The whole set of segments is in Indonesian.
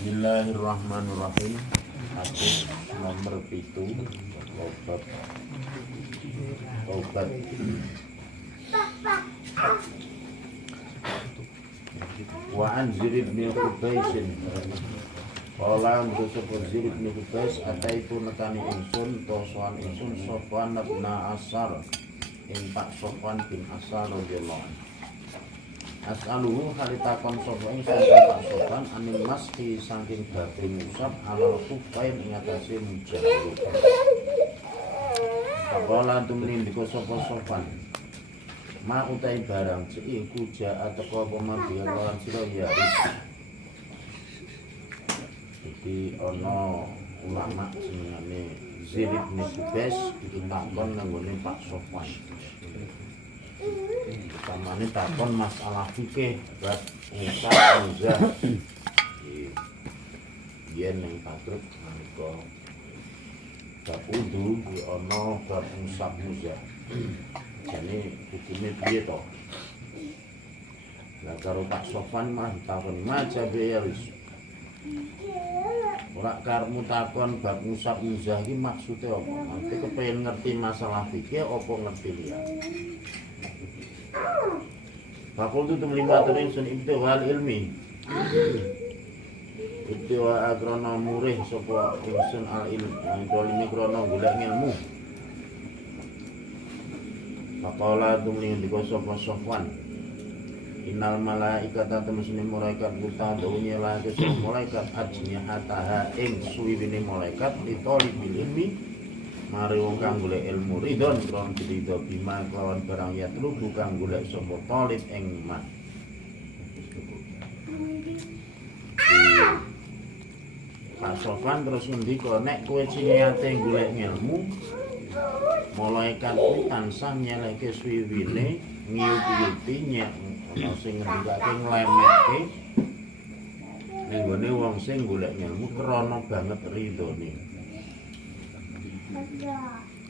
Bismillahirrahmanirrahim. Hadis nomor 7 Taubat. Wa an Zir bin Qubais. Qala Musa Zir bin Qubais ataitu nekani ingsun tosoan ingsun Sofwan bin Asar ing Pak Sofwan bin Asar radhiyallahu anhu. As'aluhu halitakon sapa ing Pak Sofwan anil maski saking babe ngusap alal kufain ing atase mujah. Kala tumrih ndika sapa Sofwan. Ma utai barang cek iku ja ateko apa mabiya lan sira ya. Jadi ana ulama jenenge Zir bin Qubais iki takon nanggone Pak Sofwan. Utamane takon masalah fikih bab ngusap muzah. Yen ning patruk menika bab wudu ana bab ngusap muzah. Jane hukume piye to? Lah karo Pak Sofwan mah takon maca beris. Ora karmu takon bab ngusap muzah iki maksude apa? Nanti kepengin ngerti masalah fikih apa ngerti liya. Fakultu tumlimatur insun ibtiwal ilmi. Ibtiwa agrono murih sapa insun al ilmi dolimi krono golek ilmu. Faqala tumling ndika sapa Sofwan. Innal malaikata temusne malaikat buta dunya la kesu malaikat ajnihataha ing suwiwine malaikat ditolib bil ilmi. Mari wong kang golek ilmu ridon kron ridho bima kelawan barang ya telu kang golek sapa talib ing man. Pak Sofwan terus ngendika nek kowe niate golek ilmu malaikat kuwi tansah nyeleke swiwine ngiyuti nyek ana sing ngendikake nglemekke ning gone wong sing golek ilmu krana banget ridhone.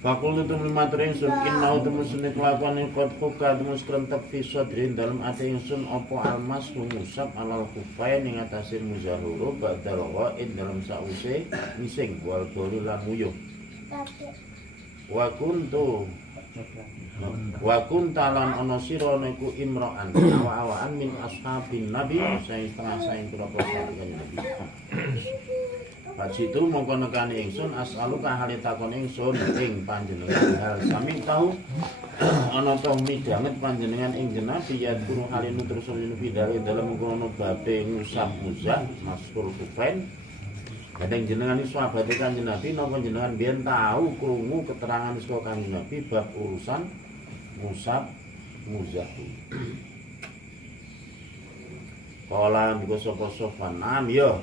Fakul itu melimatur ingsun innau temusune kelakuan kot fuka temus krentek fisodrin dalam ati ingsun opo almas ngusap alal kufain ing atase muzahuru badal wa'id dalam sause ngising wal boli lan muyuh. Wa kunta lan ana sira niku imra'an awaan min ashabin nabi saing setengah saing pira-pira saking nabi. Baji itu mongko nekani ingsun as'aluka hale takon ingsun ing panjenengan hal sami tahu ana to midhanget panjenengan ing jenabi ya guru hale nutur sulun bidare dalam mengkono babe ngusap muzah maskur kufain. Kadang jenengan iso abate Kanjeng Nabi napa jenengan biyen tahu krungu keterangan saka Kanjeng Nabi bab urusan ngusap muzah. Kala niku sapa Sofwan ya.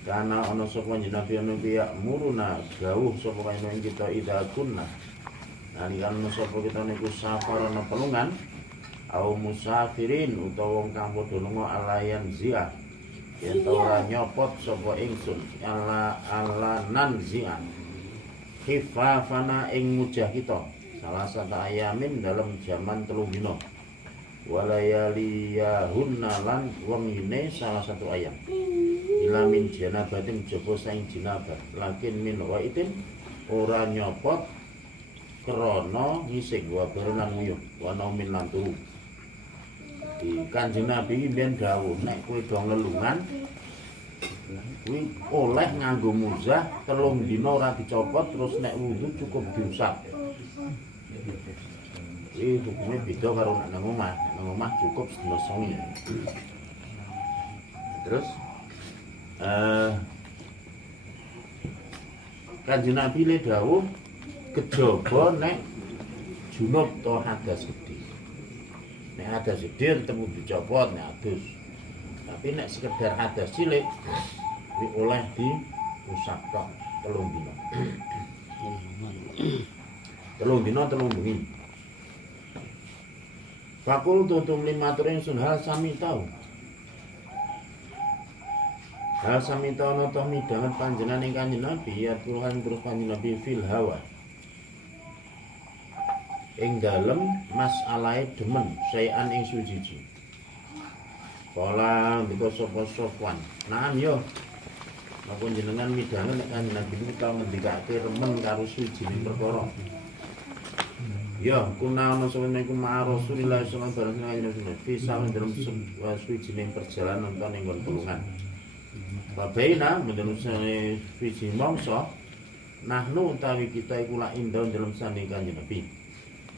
Karena ana sapa Nabi ana piye muruna gawuh sapa kae kita ida kunna. Nalikan sapa kita niku safar ana pelungan au musafirin utawa wong kang padha lunga alayan zia. Yen ora nyopot sapa ingsun ala nan zia. Khifafana ing mujah kita salah satu ayamin dalam zaman 3 dina. Walayaliyahunna lan wengine salah satu ayam. Ila min janabatin jaba saing janabah lakin min waitin ora nyopot krana ngising wa berenang nguyuh wa naumin lan turu. Di Kanjeng Nabi mbiyen dawuh nek kowe do lelungan kuwi oleh nganggo muzah 3 dina ora dicopot terus nek wudu cukup diusap. Iki hukume beda karo nek nang omah. Nang omah cukup sedina songi. Terus Kanjeng Nabi le dawuh kejaba nek junub to hadas gedhe. Nek hadas gedhe temu dicopot nek adus. Tapi nek sekedar hadas cilik kuwi oleh diusap tok 3 dina. 3 dina 3 bengi. Fakul tutum limatur ingsun hal sami tau. Hal sami tau toh midhanget panjenengan ing Kanjeng Nabi ya Tuhan terus Kanjeng Nabi fil hawa. Ing dalem masalahe demen sayan ing sujiji. Kala ndika sapa Sofwan. Naam yo. Napa jenengan midhanget nek Kanjeng Nabi niku tau ngendikake remen karo suwijining perkara. Ya, kunaon sampeyan iku ma Rasulillah sallallahu alaihi wasallam bisa dalam suwijining perjalanan utawa ning tulungan. Babaina menurut suwijining mangsa nahnu utawi kita iku la indah dalam sanding Kanjeng Nabi.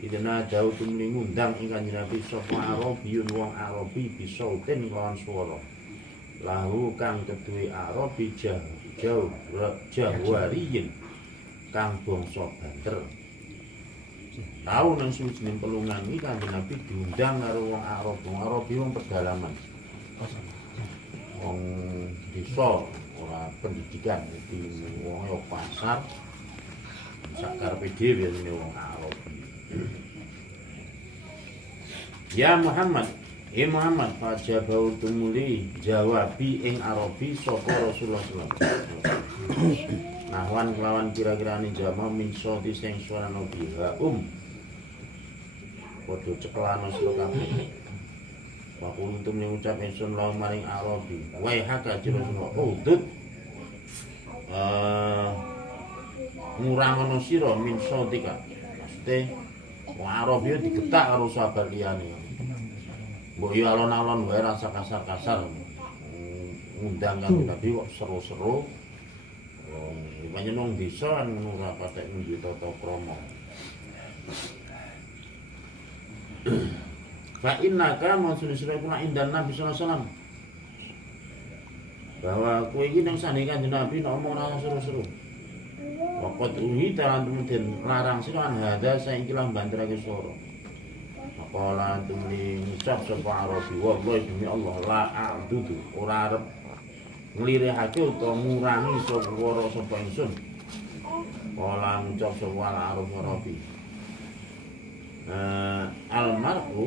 Idena jauh tumli ngundang ing Kanjeng Nabi sapa Arabiyun wong Arabi bisautin lawan swara. Lahu kang keduwe Arabi Jawariyin kang bangsa banter. Tahu nang suwijining pelungan iki Kanjeng Nabi diundang karo wong Arab. Wong Arabi wong pedalaman. Wong desa ora pendidikan di wong pasar. Sakarepe dhewe biasane wong Arab. Ya Muhammad, Muhammad fajabau tumuli jawabi ing Arabi sapa Rasulullah sallallahu alaihi wasallam. Nahwan kelawan kira-kirane jama min soti sing suara biha padha cekelana sira kabeh. Wa kuntum ning ucap ingsun lawan maring Arabi. Wa haka Rasulullah udut ngurangono sira min sotika. Maksudnya wong Arab yo digetak karo sahabat liyane. Mbok yo alon-alon wae rasa kasar-kasar. Ngundang Kanjeng Nabi kok seru-seru. Panjenengan desa ngono ora patek nduwe tata krama. Fa innaka maksud sira iku indan Nabi sallallahu alaihi wasallam. Bahwa kowe iki nang sanding Kanjeng Nabi nek omong ora seru-seru. Waqat uhi ta'antum den larang sira an hada saiki lan banterake swara. Maqala antum li ngucap sapa Arabi wallahi demi Allah la a'dudu ora arep nglirihake utawa ngurangi swara sapa ingsun. Kala ngucap sapa Arabi. Almar'u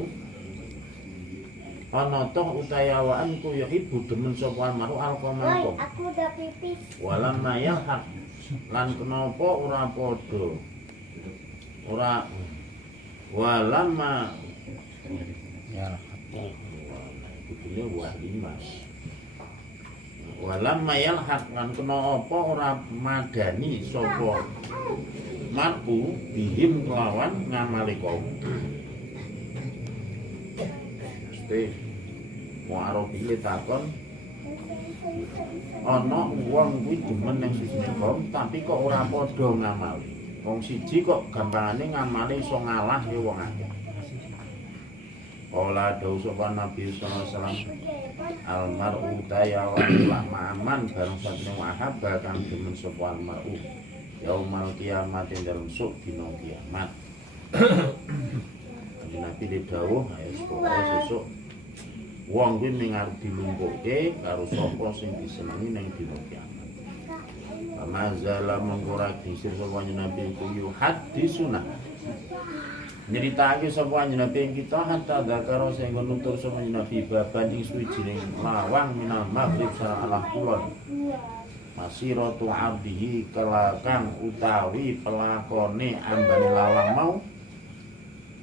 ana toh utayawaan ku ya ibu demen sapa almar'u alqamangko. Aku udah pipis. Walamma yahaq lan kenapa ora padha ora walamma ya itu buah limas walamma yalhaq lan kenapa ora madani sapa mar'u bihim kelawan ngamali kaum mesti mau Arabi le takon ana wong kuwi demen ning sisine kaum tapi kok ora padha ngamali. Wong siji kok gampangane ngamali iso ngalah ya wong akeh. Ola dawuh sapa Nabi sallallahu alaihi wasallam almar'u tayawan ma'aman bareng satene wahab kang demen sapa almar'u yaumal kiamat ing dalem sok dina kiamat. Nabi dawuh ayo sesuk wong kuwi ning arep dilumpuhke karo sapa sing disenengi ning dina kiamat. Amazala mengkora disir sapa Nabi ku yu hadisuna. Nyeritake sapa Nabi kita hatta zakara sing nutur sapa Nabi baban ing suwijining lawang minal maghrib sareng alah kulon. Masiratu abdihi kelakang utawi pelakone ambane lawang mau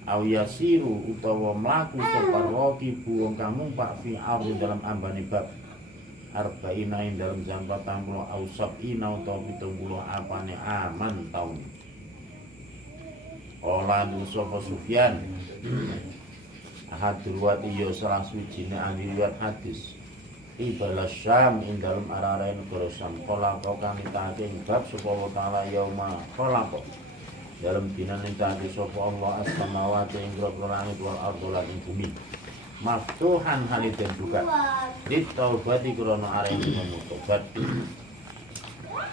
aw yasiru utawa mlaku sapa roki buwong kang numpak fi ardi dalam ambane bab arba'ina ing dalam jam 40 aw sab'ina utawa 70 apane aman taun. Ola sapa Sufyan ahadul wati ya salah suwijine ahli riwayat hadis ibala Syam ing dalam arah-arah negara Syam kala kau kang ditake ing bab sapa wa taala yauma khalaqa dalam dina nentake sapa Allah as-samawati ing grogro langit wal ardo lan ing bumi maftuhan haliden buka ditaubati krana arep tobat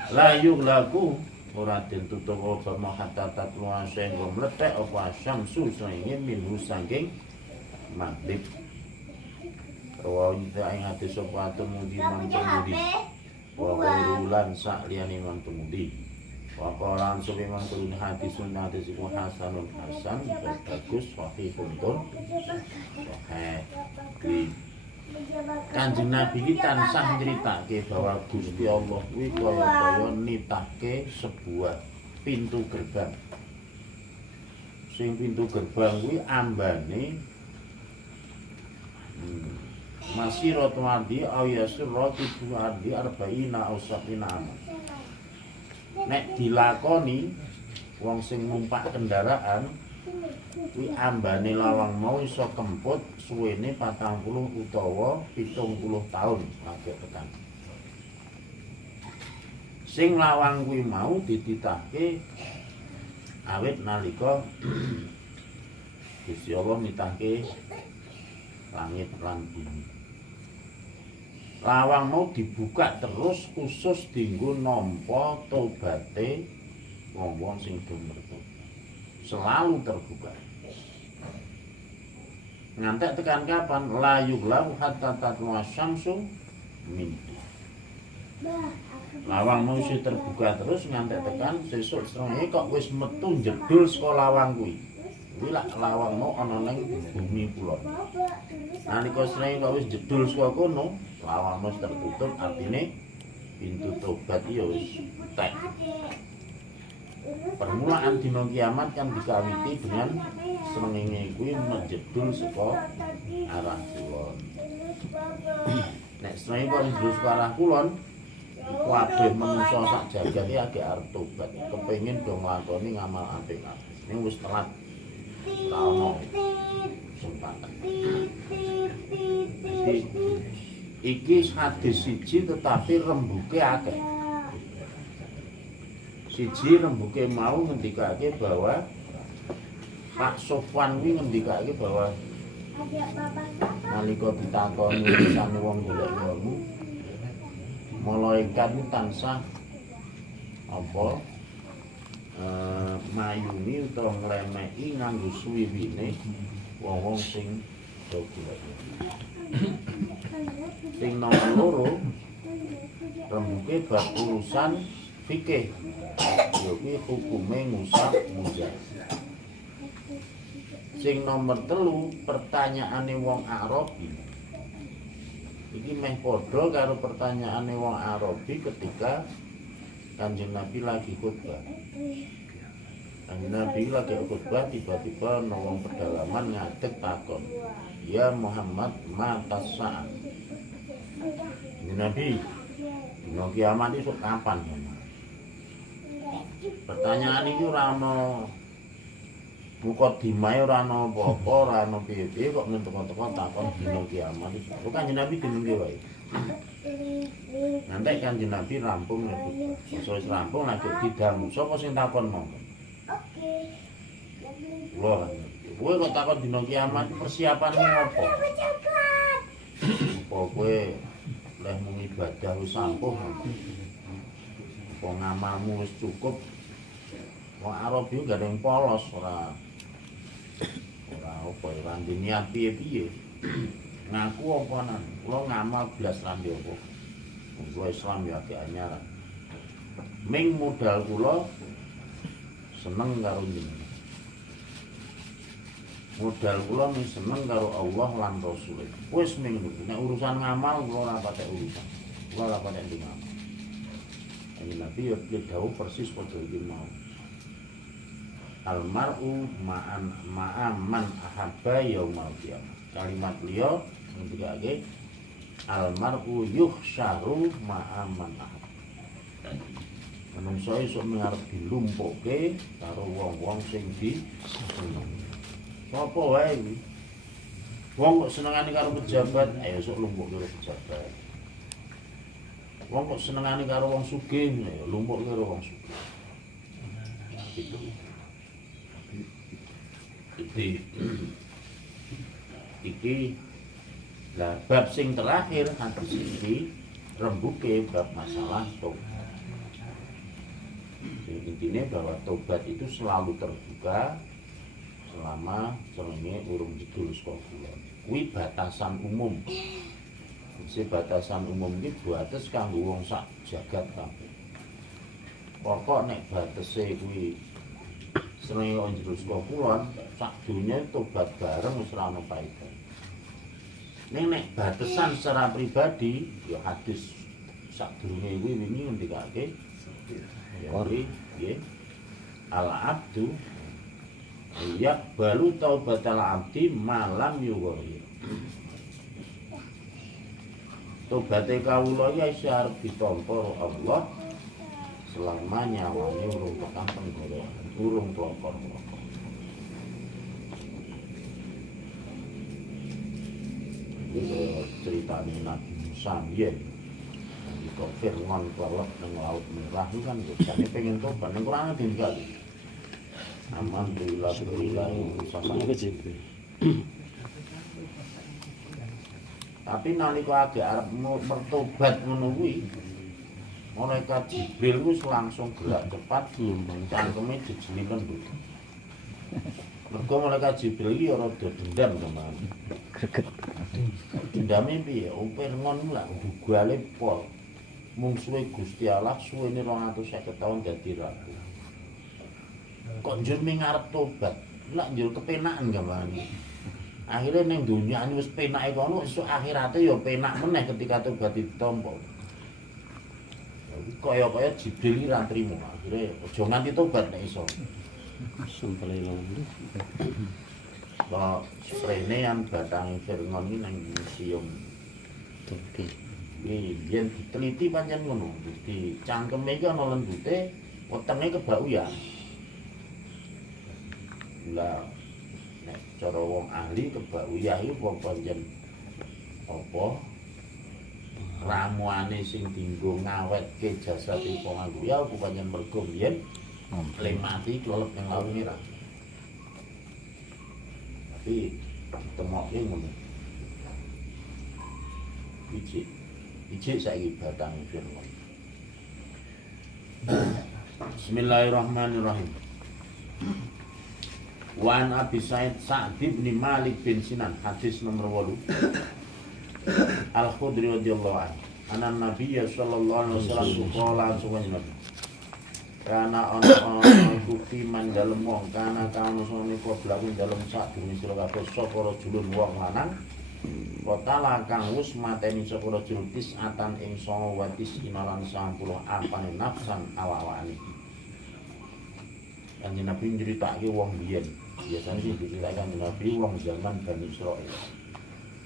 la yughlaqu ora den tutup apa hatta tatluan sing mletek apa syamsu sing minhu saking maghrib wa ida ing ati sapa temudi mantumudi wa qairulan sak liyane mantumudi wa qalan suwi mantumudi hadis sunnah hadis iku hasanun hasan bagus sahihun tur Kanjeng Nabi iki tansah nyritake bahwa Gusti Allah kuwi kaya-kaya nitahke sebuah pintu gerbang. Sing pintu gerbang kuwi ambane masiratu adi aw yasurratu adi arba'ina aw sab'ina aman. Nek dilakoni wong sing numpak kendaraan kuwi ambane lawang mau iso kemput suwene 40 utawa 70 taun lagi tekan. Sing lawang kuwi mau dititahke awit nalika Gusti Allah nitahke langit lan bumi. Lawang mau dibuka terus khusus dienggo nampa tobaté wong-wong sing do bertobat. Selalu terbuka. Ngantek tekan kapan? La yughlab hatta tatlu'a syamsu min. Lawang mau isih terbuka terus ngantek tekan sesuk srengenge kok wis metu jedul saka lawang kuwi. Kuwi lak lawang mau ana ning bumi kulon. Nalika srengenge kok wis jedul saka kono, lawang wis tertutup, artine pintu tobat ya wis tek. Permulaan dina kiamat kan dikawiti dengan srengenge kuwi menjedul saka arah kulon. Nek srengenge kok jedul saka arah kulon, kabeh manungsa sak jagat iki agek arep tobat, kepengin do nglakoni ngamal apik-apik. Ning wis telat. Ora ono kesempatan. Iki hadis siji tetapi rembuke akeh. Siji rembuke mau ngendikake bahwa Pak Sofwan kuwi ngendikake bahwa nalika ditakoni urusan wong golek ilmu, malaikat tansah apa mayuni utawa nglemeki nganggo suwiwine wong-wong sing do golek. Sing nomor 2 rembuke bab urusan fikih. Ya kuwi hukume ngusap mujah. Sing nomor 3 pertanyaane wong Arabi. Iki meh padha karo pertanyaane wong Arabi ketika Kanjeng Nabi lagi khutbah. Kanjeng Nabi lagi khutbah tiba-tiba ana wong pedalaman ngadeg takon, "Ya Muhammad, mata saat?" Kanjeng Nabi, dina kiamat itu kapan? Pertanyaan iki ora ana mukadimah, ora ana apa-apa, ora ana piye-piye kok ngentek-entek takon dina kiamat. Kok Kanjeng Nabi jenenge wae. Nanti Kanjeng Nabi rampung ya. Wis rampung lagi didangu. Sapa sing takon monggo? Kula. Kowe kok takon dina kiamat persiapanmu apa? Apa kowe leh mung ibadah wis sampun? Apa ngamalmu wis cukup? Wong Arab yo gak ada yang polos ora apa ora niat piye-piye. Ngaku oponan, kula ngamal blas rambe apa. Kula Islam ya agak anyaran. Ming modal kula seneng karo jenengan. Modal kula ming seneng karo Allah lan Rasul. Wis ming nek urusan ngamal kula ora patek urusan. Kula ora patek ngamal. Ini Nabi ya dawuh persis padha iki mau. Almar'u ma'aman ahabba yaumal qiyamah. Kalimat beliau ngendikake almar'u yuhsyaru ma'aman ahabba. Manungsa iso ngarep dilumpukke karo wong-wong sing diseneng. Apa wae iki? Wong kok senengane karo pejabat, ayo sok lumpuk karo pejabat. Wong kok senengane karo wong sugih, ayo lumpuk karo wong sugih. Gitu. Iki lah bab sing terakhir hadis iki rembuke bab masalah tobat. Intinya bahwa tobat itu selalu terbuka selama srengenge urung didul saka kulon. Kuwi batasan umum. Si batasan umum iki batas kanggo wong sak jagat kabeh. Pokok nek batese kuwi srengenge kok jero saka kulon, sak donya tobat bareng wis ora ono paedah. Nek batasan secara pribadi ya hadis sadurunge kuwi wingi ngendikake ya nggih al-abdu ya balu taubatal abdi malam yughri. Tobaté kawula ya isih arep ditampa Allah selama nyawane urung tekan tenggorokan, urung klokor-klokor. Iki ceritane Nabi Musa biyen. Kok Firman kelelep nang Laut Merah itu kan biasanya pengen tobat nang Quran tinggal. Aman billah sasane kecil. Tapi nalika agek arep mertobat ngono kuwi, malaikat Jibril wis langsung gerak cepat cangkeme jejeliken lho. Mergo malaikat Jibril iki ora dendam teman. Greget. Dendame piye? Pirngon lak dugale pol. Mungsuhe Gusti Allah suwene 250 tahun dadi ratu. Kok njur ngarep tobat, lak njur kepenakan gamane. Akhirnya ning dunia ini wis penake kono, esuk akhirate ya penak meneh ketika tobat ditampa. Kaya-kaya Jibril ra trimo, akhire aja nganti tobat nek iso. Sumpel lho. Kok srenean batange Firman iki nang museum Turki. Yen diteliti pancen ngono, di cangkeme iki ana lembute, wetenge kebak uyah. Lah nek cara wong ahli kebak uyah iki pancen apa ramuane sing dienggo ngawetke jasad wong nganggo uyah apa pancen mergo biyen le mati kelelep ning Laut Merah. Tapi temoke ngono. Ijik saiki batang firman. Bismillahirrahmanirrahim. Wan Abi Sa'id Sa'd bin Malik bin Sinan, hadis nomor 8. Al-Khudri radhiyallahu anhu. Anan Nabi sallallahu alaihi wasallam qala sunnya Nabi. Karena ana bukti man dalem wong kana kang sone koblaku dalem sak durung sira kabeh sapa rajulun wong lanang. Kota kang wis mateni sapa rajul tisatan ing 9 watis inalan 90 apane nafsan awak-awake. Kanjeng Nabi nyeritake wong biyen. Biasanya sih diceritakan Nabi wong zaman Bani Israil.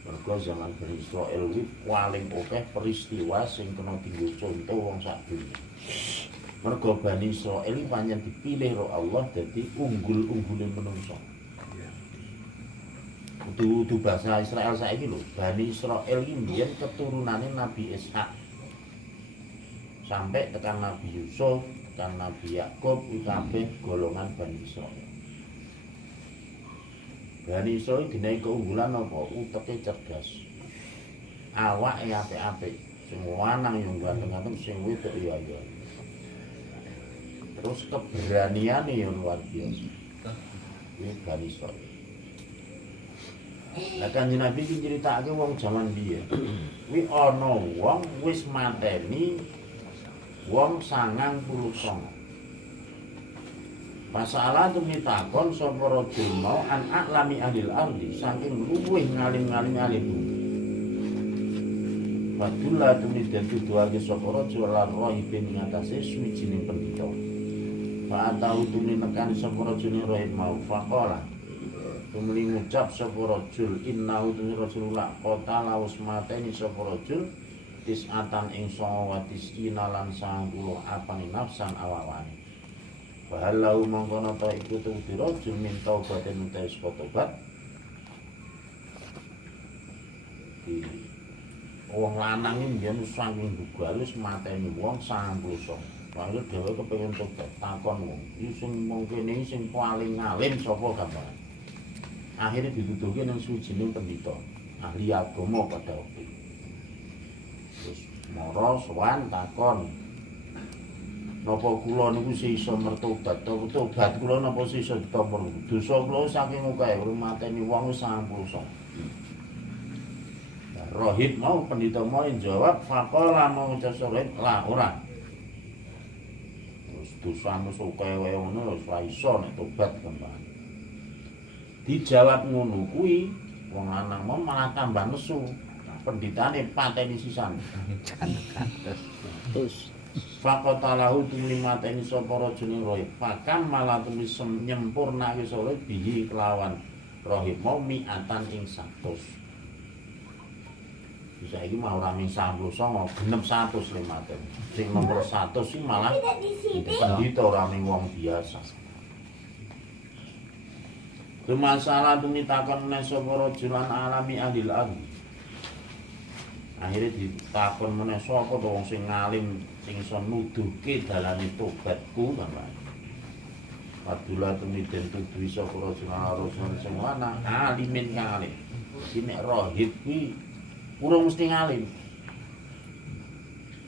Mergo zaman Bani Israil iki paling akeh peristiwa sing kena dienggo contoh wong sak dunya. Mergo Bani Israil pancen dipilih karo Allah dadi unggul-unggule menungso. Itu bahasa Israel saiki lho, Bani Israil iki mbiyen keturunane Nabi Ishak. Sampai tekan Nabi Yusuf, tekan Nabi Yakub, kabeh golongan Bani Israil. Bani Israil dinaik keunggulan apa? Uteke cerdas. Awake apik-apik. Semua nang yang ganteng-ganteng sing wedok ya. Terus keberaniane yang luar biasa. Ini Bani Israil. Lah Kanjeng Nabi iki nyritakake wong jaman biyen. Kuwi ana wong wis mateni wong 99. Masalah tumi takon sapa rajul mau an aklami ahli ardi saking luwih ngalim-ngalim ahli bumi. Padula tumi den tuduhake sapa rajul lan rohibin ngatasi suwijining pendhita. Fa tahu tumi nekani sapa rajul rohib mau faqala tumli ngucap sapa rajul innahu rasulullah qata laus mateni sapa rajul tisatan ing 9 lan 90 apane nafsan awawane. Bahalau mongkono ta iku tu dirajul min taubatin utais tobat. Di wong lanang iki yen saking bugalus mateni wong 90. Lalu dhewe kepengin tobat takon wong iki sing mungkin sing paling alim sapa gambaran. Akhirnya dituduhke nang suwijining pendhita ahli agama pada waktu itu. Terus mara sowan takon napa kula niku iso mertobat tobat kula napa iso ditampa dosa kula saking akeh kula mateni wong 90. Rohib mau pendhita mau jawab faqala mau ucap lah ora. Terus dosamu akeh ngono wis ora iso nek tobat gampang. Dijawab ngono kuwi wong lanang mau malah tambah nesu. Pendhitane pateni sisan. Terus faqatalahu tulimateni sapa rajulin rohib. Fakam malah tulis nyempurnake sore bihi kelawan rohib mau miatan ing 100. Saiki mau rame 99 genep 100 limaten. Sing nomor 100 sih malah pendhita rame wong biasa. Masalah tumitakon meneh sapa rajulan alami ahli al-ardi. Akhire ditakon meneh sapa to wong sing ngalim sing iso nuduhke dalane tobatku sampeyan. Padula tumiten tuduhi sapa rajulan sing lanang alimin kang alim. Iki nek rohib kuwi urung mesti ngalim.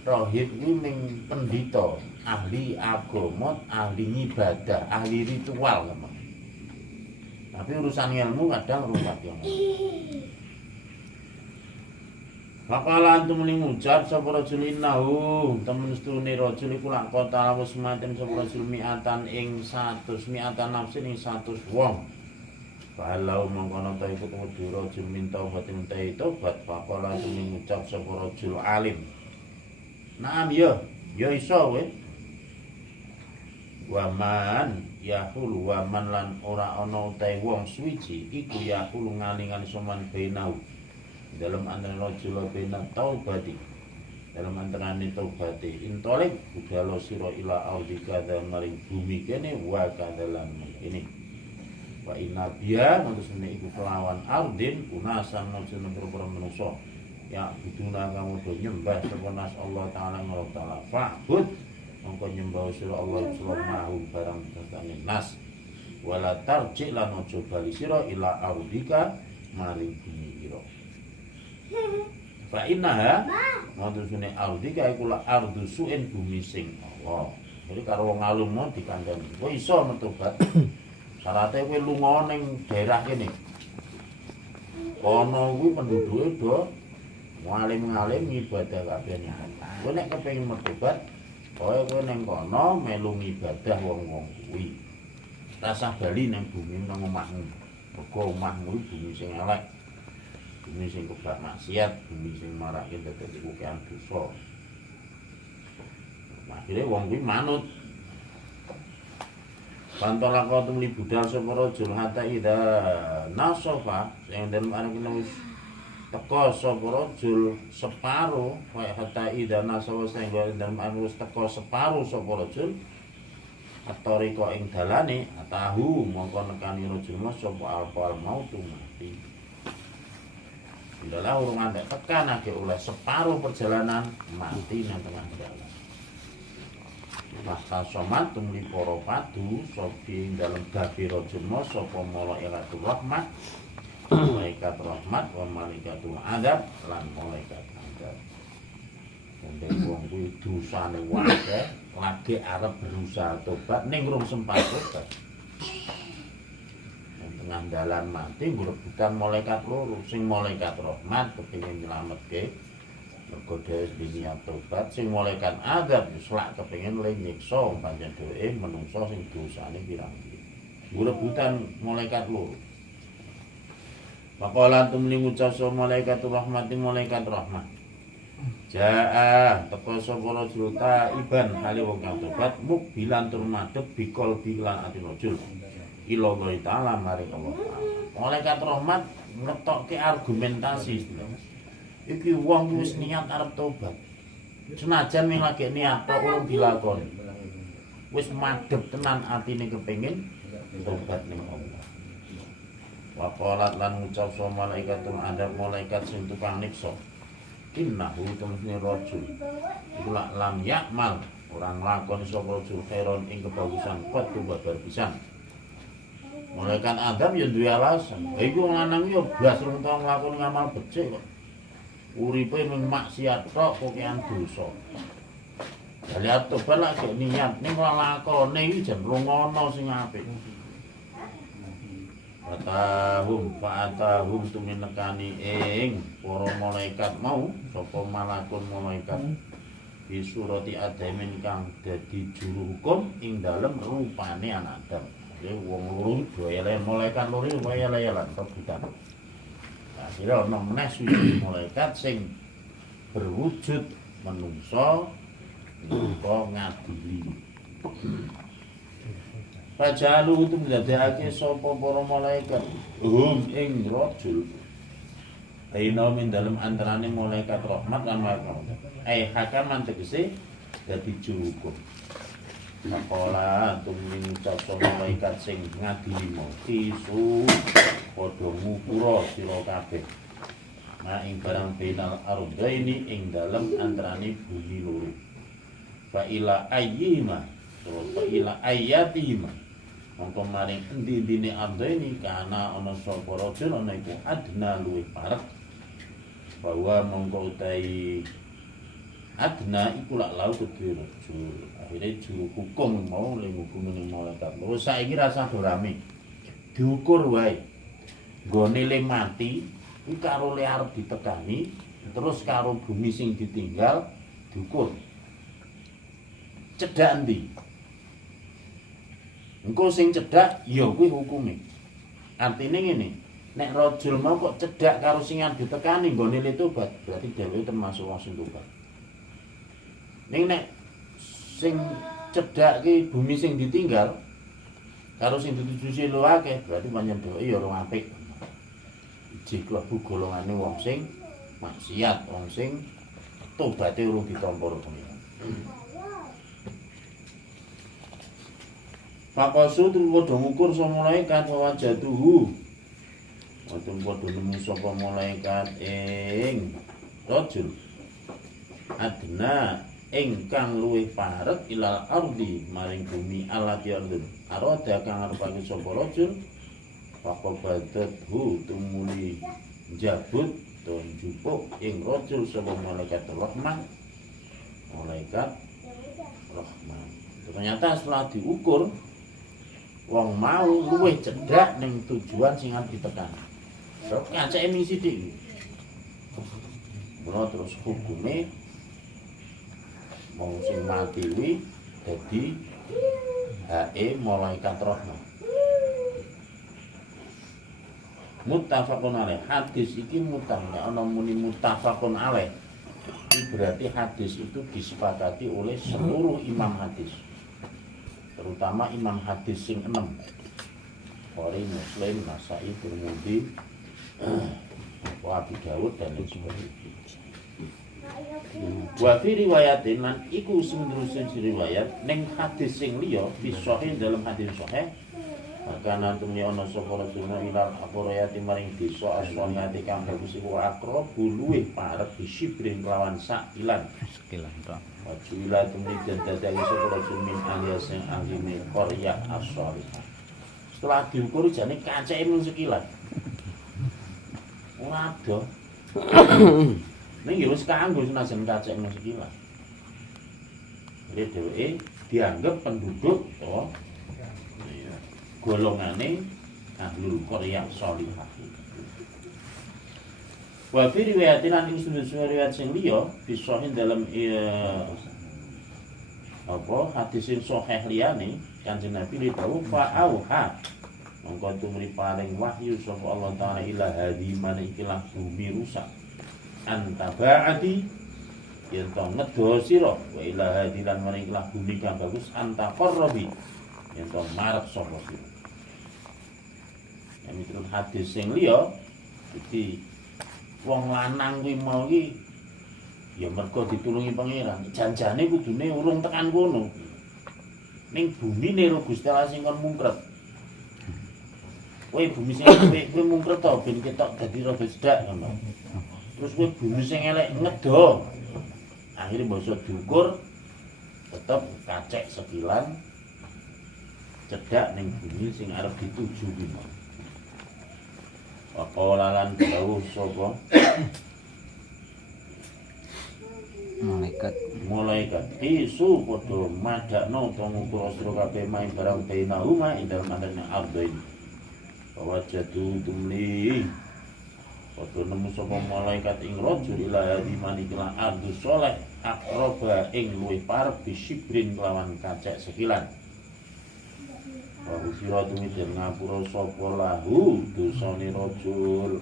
Rohib kuwi ning pendhita, ahli agama, ahli ibadah, ahli ritual teman. Tapi urusan ilmu kadang ruwet ya. Bakalan tumuli ngucap sapa rajul innahu temen setune rajul iku lak kota wis maten sapa rajul miatan ing 100 miatan nafsin ing 100 wong. Kalau mengkono ta iku temu rajul minta obat mintai tobat bakalan tumuli ngucap sapa rajul alim. Naam ya iso we. Waman yahulu waman lan ora ana utahe wong suwiji iku yahulu ngalingan soman benau dalam antara rajul bena taubati dalam antarane taubati intolik budalo sira ila audika dan maring bumi kene wa kadalan ini wa inabia maksudnya iku kelawan ardin unasan maksudnya berpura manusa ya buduna kamu do nyembah sapa nas Allah taala fa'bud mongko nyembah sira Allah subhanahu barang sertane nas wala tarji lan aja bali sira ila ardika maring bumi ira fa innaha maksudune ardika iku la ardu su'in bumi sing Allah. Jadi karo wong alim mau dikandani kowe iso metobat syaratnya kowe lunga ning daerah kene kono kuwi penduduke do ngalim-ngalim ibadah kabeh kowe nek kepengin metobat kowe ning kono melu ibadah wong-wong kuwi. Rasa bali nang bumi nang omahmu. Mergo omahmu bumi sing elek. Bumi sing kebak maksiat, bumi sing marake dadi kukean dosa. Akhire wong kuwi manut. Pantola kau tumli budal sapa rajul hatta ida nasofa sing dalem arep wis teko sapa rajul separo kaya hatta ida nasawa sing dalem anu teko separo sapa rajul atoriko ing dalane atahu mongko nekani rajul mas sapa alfal mautu mati. Bila urung andek tekan ake oleh separo perjalanan mati nang tengah dalan. Maka somat tumli para padu sopi dalam gabi rajul mas sapa malaikatul rahmat malaikat rahmat wa malaikatul adab lan malaikat adab. Wong wong kuwi dosane wae lagi arep berusaha tobat ning urung sempat tobat. Tengah dalan mati berebutan malaikat loro sing malaikat rahmat kepengin nyelametke mergo dhewe niat tobat sing malaikat adab wis lak kepengin le nyiksa pancen dhewe menungso sing dosane pirang-pirang. Berebutan malaikat loro. Pakolan tumli ngucap sapa malaikatul rahmati malaikat rahmat. Jaa teko sapa rajul iban hale wong kang tobat mukbilan tur madhep bikol bilan ati rajul. Ila Allah taala maring Allah. Malaikat rahmat ngetokke argumentasi. Iki wong wis niat arep tobat. Senajan ming lagi niat tok urung dilakoni. Wis madhep tenan atine kepengin tobat ning Allah. Wa qalat lan ngucap sapa malaikatul adab malaikat sing tukang niksa. Innahu temene rajul iku lam yakmal orang lakon sapa rajul khairon ing kebagusan kot babar pisan. Malaikat adab ya duwe alasan. Iku lanang ya blas rung tau nglakoni ngamal becik kok. Uripe mung maksiat tok kokean dosa. Lihat tobat lak niat ning lakone iki jan rung ana sing apik. Fatahum tuminekani ing para malaikat mau sapa malakun malaikat di surati adamin kang dadi juru hukum ing dalem rupane anak Adam. Iki wong loro doele malaikat loro kaya lelan rebutan. Akhire ana meneh suci malaikat sing berwujud menungso kok ngadili. Pajalu itu mendadekake sapa para malaikat ing rajul baina min dalem antarane malaikat rahmat lan malaikat hakaman tegese dadi juru hukum. Makola tuming ucap malaikat sing ngadili mau isu padha ngukura sira kabeh. Ing barang bainal ardaini ing dalem antarane bumi loro. Fa ila ayyima fa ila ayatima mongko maring endi-endine ardaini kana ana sapa rajul ana iku adna luwih parek bahwa mongko utai adna iku lak lau kedhe rajul akhire juru hukum mau ling hukum ning malaikat lho saiki rasa dorame diukur wae nggone le mati iki karo le arep ditekani terus karo bumi sing ditinggal diukur cedhak endi engko sing cedhak ya kuwi hukume artine ngene nek rajul mau kok cedhak karo sing ditekani nggone le tobat berarti dhewe termasuk wong sing tobat ning nek sing cedhak ki bumi sing ditinggal karo sing dituju lu akeh berarti pancen dhewe ya ora apik iki klebu golongane wong sing maksiat wong sing tobaté urung ditampa pengiran. Pakosu tu padha ngukur sapa malaikat wajatuhu. Wonten padha nemu sapa malaikat ing rajul. Adna ingkang luwih parek ilal ardi maring bumi alati ardun. Arada kang arepake sapa rajul. Faqabadathu tumuli jabut ton jupuk ing rajul sapa malaikat rahman. Malaikat rahman. Ternyata setelah diukur wong mau luwih cedhak ning tujuan sing arep ditekan. Sok kacake ming sithik. Mula terus hukume wong sing mati kuwi dadi hae malaikat rahmat. Muttafaqun alaih. Hadis iki muttafaq ana muni muttafaqun alaih. Ini berarti hadis itu disepakati oleh seluruh imam hadis. Terutama imam hadis sing 6 Bukhari, Muslim, Nasai, Tirmidzi, Abu Dawud dan lain sebagainya. Wa fi riwayatin lan iku sing terus riwayat ning hadis sing liya fi sahih dalam hadis sahih maka nanti ana sapa rasulullah ilal aqrayati maring desa aswaniati kang bagus iku akrabu luwih parek disibrin kelawan sakilan sakilan to wajila tumlijan dadake sapa rasul min ahli sing ahli qarya as-salihah setelah diukur jane kaceke mung sekilan ora ada ning ya wis kanggo senajan kaceke mung sekilan jadi dheweke dianggap penduduk to golongane ahlul qaryah shalihah. Wa fi riwayatin lan ing riwayat sing liya bisahin dalam hadis sing sahih liyane Kanjeng Nabi dawuh fa auha mongko tumri paring wahyu sapa Allah taala ila hadi man ikilah bumi rusak antabaati yen to ngedo sira wa ila hadi lan maring ikilah bumi kang bagus antaqarrabi yen to marep sapa sira. Yang miturut hadis sing liya iki wong lanang kuwi mau iki ya mergo ditulungi pangeran janjane kudune urung tekan kono ning bumine ro Gusti Allah sing kon mungkret kowe bumi sing kowe mungkret to ben ketok dadi rada cedak ngono terus kowe bumi sing elek ngedo akhire basa diukur tetep kacek sekilan cedak ning bumi sing arep dituju kuwi Waqala lan dawuh sapa malaikat isu padha madakno to ngukur sira kabeh main barang bainahuma ing dalem antarané ardain bahwa jadu tumli padha nemu sapa malaikat ing rajul ila di maniklah ardu saleh akroba ing luwih parek disibrin kelawan kacek sekilan Wahu siratu midir ngapura sopa lahu dosani rajul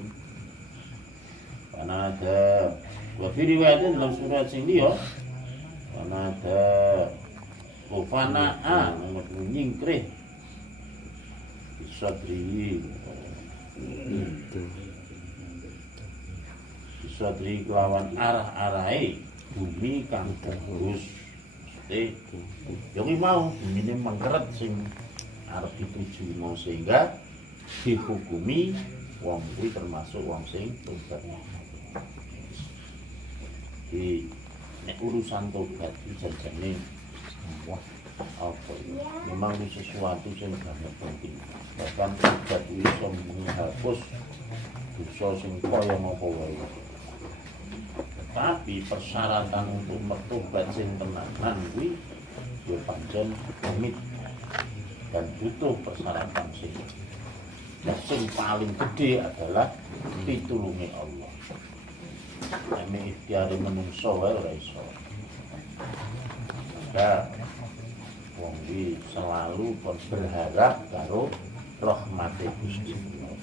Panada Wa fi riwayatin dalam surat sing liya Panada Ufanaa nyingkrih Bisadri bisodri kelawan arah-arahe bumi kang terus mesti yo ki mau bumine mengkeret sing arep dituju sehingga dihukumi wong kuwi termasuk wong sing tobat. Di nek urusan tobat iki jajane wah apa memang itu sesuatu yang sangat penting. Bahkan tobat itu bisa menghapus dosa sing kaya ngapa wae. Tapi persyaratan untuk bertobat sing tenanan kuwi yo pancen rumit dan butuh persyaratan sing paling gede adalah pitulunge Allah. Nek ikhtiare menungso wae ora iso. Maka wong iki selalu berharap karo rahmate Gusti Allah.